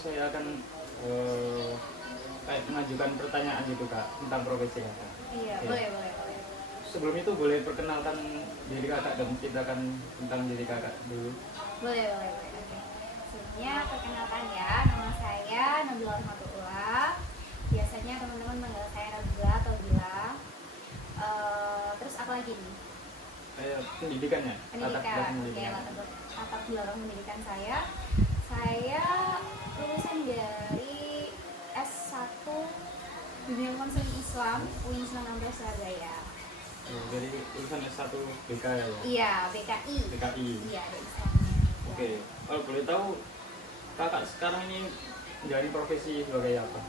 saya akan kayak mengajukan pertanyaan gitu Kak tentang profesi Kakak. Iya, Oke. boleh, boleh, boleh. Sebelum itu boleh perkenalkan diri Kakak dan ceritakan tentang diri Kakak dulu. Boleh, boleh, boleh. Oke. Sebelumnya perkenalkan ya, nama saya Nabila Rahmatullah. Biasanya teman-teman manggil saya Nabila atau Bila. Terus apa lagi nih? Kayak pendidikannya, latar belakang Pendidikan. Oke, pendidikan. latar belakang pendidikan saya. Saya lulusan dari S1 Dunia Konseling Islam UIN 19 Surabaya. Jadi lulusan S1 BK ya? Iya, BKI. BKI. Iya, ada Islamnya. Oke, kalau boleh tahu Kakak sekarang ini menjalani profesi sebagai apa?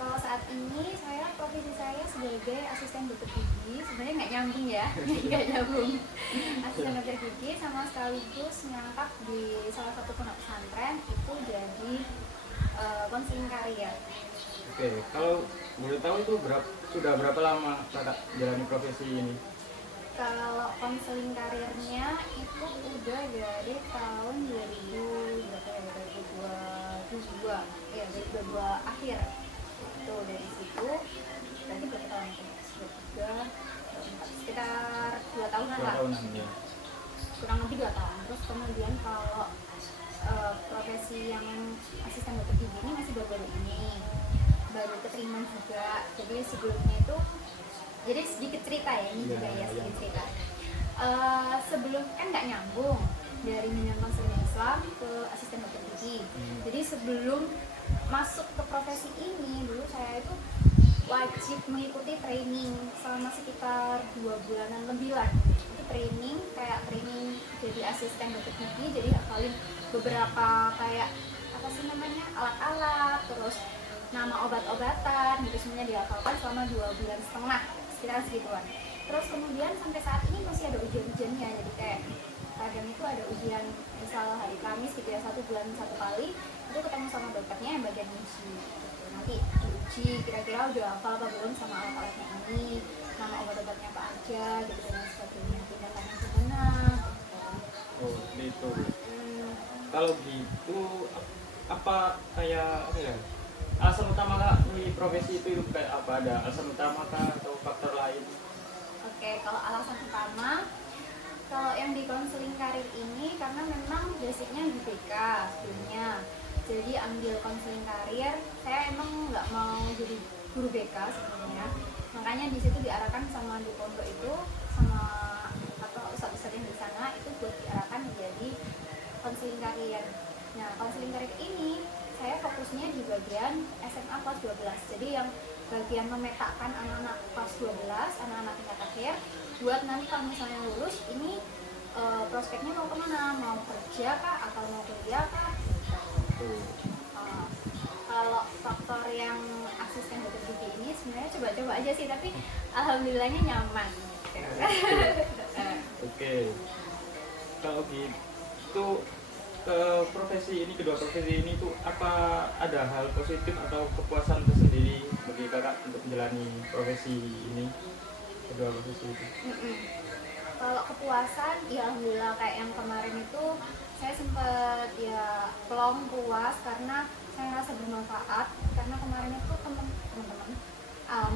Kalau saat ini profesi saya sebagai asisten dokter gigi. Sebenarnya nggak nyambung ya, nggak nyambung. Asisten dokter gigi sama sekaligus nyangkap di salah satu pondok pesantren itu jadi konseling karir. Oke, kalau boleh tahu itu sudah berapa lama Kakak jalani profesi ini? Kalau konseling karirnya itu udah dari tahun 2022, ya 2022 akhir. Itu dari situ berarti berapa tahun itu? 3, sekitar 2 tahunan 2 lah. tahunan ya. Kurang lebih 2 tahun. Terus kemudian kalau profesi yang asisten dokter gigi ini masih baru-baru ini, baru keterima juga. Jadi sebelumnya itu, jadi sedikit cerita ya ini juga ya sedikit cerita. Sebelum kan nggak nyambung dari minat konseling Islam ke asisten dokter gigi. Jadi sebelum masuk ke profesi ini dulu saya itu wajib mengikuti training selama sekitar 2 bulanan lebih lah. Itu training kayak training jadi asisten dokter gigi, jadi hafalin beberapa kayak apa sih namanya alat-alat, terus nama obat-obatan gitu semuanya dihafalkan selama 2,5 bulan, sekitaran segituan. Terus kemudian sampai saat ini masih ada ujian-ujiannya, jadi kayak kadang itu ada ujian misal hari Kamis gitu ya, 1 bulan 1 kali itu ketemu sama dokternya yang bagian uji gitu. Nanti diuji kira-kira udah hafal apa belum sama alat-alatnya ini, nama obat-obatnya apa aja gitu dan sebagainya, tindakannya gimana gitu. Oh gitu. Kalau gitu apa ya? Alasan utama Kak milih profesi itu kayak apa? Ada alasan utama kah atau faktor lain? Oke, kalau alasan utama, kalau yang di konseling karir ini karena memang basicnya di BK sebelumnya, jadi ambil konseling karir. Saya emang nggak mau jadi guru BK sebenarnya, makanya di situ diarahkan sama di pondok itu sama atau ustadz-ustadz yang di sana itu buat diarahkan menjadi konseling karir. Nah, konseling karir ini saya fokusnya di bagian SMA kelas 12. Jadi yang bagian memetakan anak-anak kelas 12, anak-anak tingkat akhir, buat nanti kalau misalnya lulus ini prospeknya mau kemana, mau kerja kah atau mau kuliah kah. Kalau faktor yang asisten dokter gigi ini sebenarnya coba-coba aja sih, tapi alhamdulillahnya nyaman. Oke. Kalau gitu ke profesi ini, kedua profesi ini tuh apa ada hal positif atau kepuasan tersendiri bagi Kakak untuk menjalani profesi ini, kedua profesi itu? Kalau kepuasan, ya alhamdulillah kayak yang kemarin itu saya sempat ya plong puas karena saya merasa bermanfaat. Karena kemarin itu teman-teman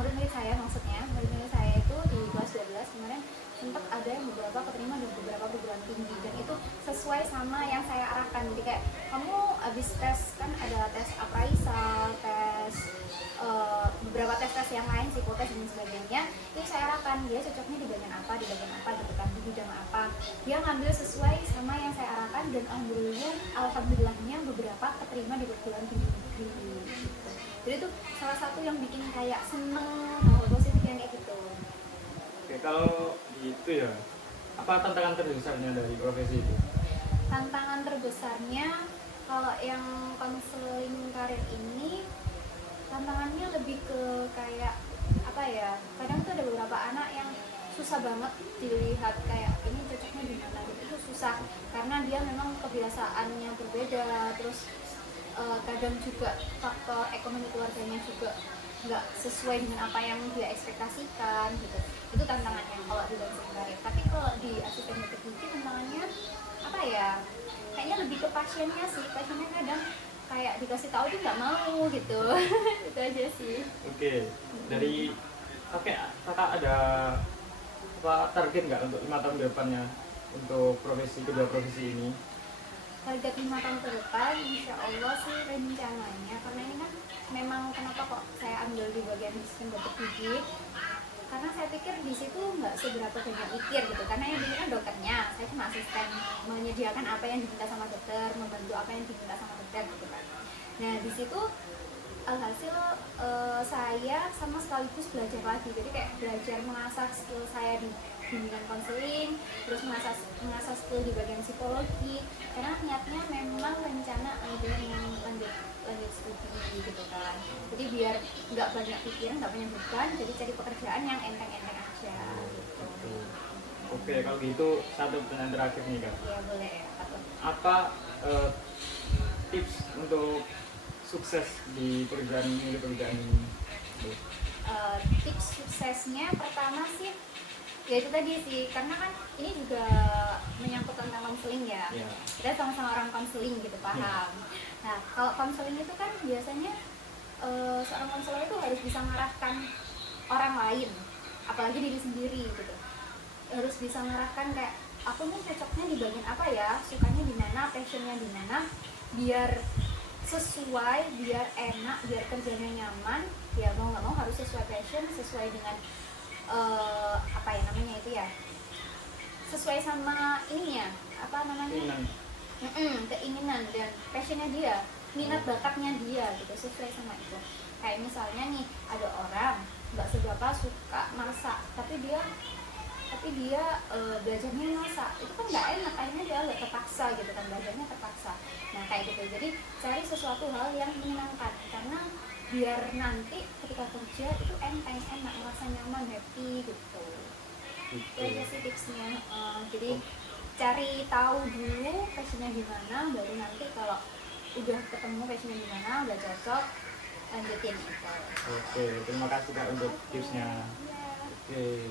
murid-murid saya, maksudnya murid-murid saya itu di kelas 12 kemarin sempat ada yang beberapa keterima di beberapa perguruan tinggi, dan itu sesuai sama yang saya arahkan. Jadi kayak kamu habis tes kan ada tes appraisal, tes beberapa tes yang lain, psikotes dan sebagainya, itu saya arahkan dia cocoknya di bagian apa gitu kan, di bidang apa. Dia ngambil sesuai sama yang saya arahkan, dan alhamdulillahnya beberapa keterima di perguruan tinggi negeri gitu. Jadi itu salah satu yang bikin kayak seneng, positifnya kayak gitu. Oke, kalau gitu ya, apa tantangan terbesarnya dari profesi itu? Tantangan terbesarnya kalau yang konseling karir ini, tantangannya lebih ke kayak apa ya, kadang tuh ada beberapa anak yang susah banget dilihat kayak ini cocoknya di mana gitu, itu susah karena dia memang kebiasaannya berbeda. Terus kadang juga faktor ekonomi keluarganya juga nggak sesuai dengan apa yang dia ekspektasikan gitu. Itu tantangannya kalau di konseling karir. Tapi kalau di asisten dokter gigi tantangannya apa ya, kayaknya lebih ke pasiennya sih. Pasiennya kadang kayak dikasih tahu tuh nggak mau gitu. Itu aja sih. Oke, dari kakak ada apa target nggak untuk 5 tahun ke depannya untuk kedua profesi ini? Target 5 tahun ke depan, insya Allah sih rencananya, karena ini kan memang kenapa kok saya ambil di bagian sistem dokter gigi, karena saya pikir di situ nggak seberapa banyak mikir gitu, karena yang ini kan dokternya, saya cuma asisten menyediakan apa yang diminta sama dokter, membantu apa yang diminta sama dokter gitu kan. Nah di situ alhasil saya sama sekaligus belajar lagi, jadi kayak belajar mengasah skill saya di bimbingan konseling, terus mengasah skill di bagian psikologi, karena niatnya memang rencana ambil yang lanjut studi gitu kan. Jadi biar nggak banyak pikiran, nggak banyak beban, jadi cari pekerjaan yang enteng-enteng aja gitu. Oke, kalau gitu satu pertanyaan terakhir nih kak. Ya boleh ya. Apa tips untuk sukses di pekerjaan ini? Tips suksesnya pertama sih ya itu tadi sih, karena kan ini juga menyangkut tentang konseling ya. Kita sama-sama orang konseling gitu, paham. Nah kalau konseling itu kan biasanya seorang konselor itu harus bisa mengarahkan orang lain, apalagi diri sendiri gitu. Harus bisa mengarahkan kayak aku nih cocoknya di bagian apa ya, sukanya di mana, passionnya di mana, biar sesuai, biar enak, biar kerjanya nyaman. Ya mau nggak mau harus sesuai passion, sesuai dengan apa ya namanya itu ya, sesuai sama ininya, apa namanya, keinginan dan passionnya dia, minat bakatnya dia gitu, sesuai sama itu. Kayak misalnya nih ada orang nggak seberapa suka masak, tapi dia belajarnya masak, itu kan nggak enak, akhirnya dia agak terpaksa gitu kan, belajarnya terpaksa. Nah kayak gitu, jadi cari sesuatu hal yang menyenangkan, karena biar nanti ketika kerja itu enteng, enak, merasa nyaman, happy gitu. Itu aja sih tipsnya. Jadi cari tahu dulu passionnya gimana, baru nanti kalau udah ketemu passionnya gimana, udah cocok, lanjutin itu. Oke, terima kasih kak untuk tipsnya. Oke.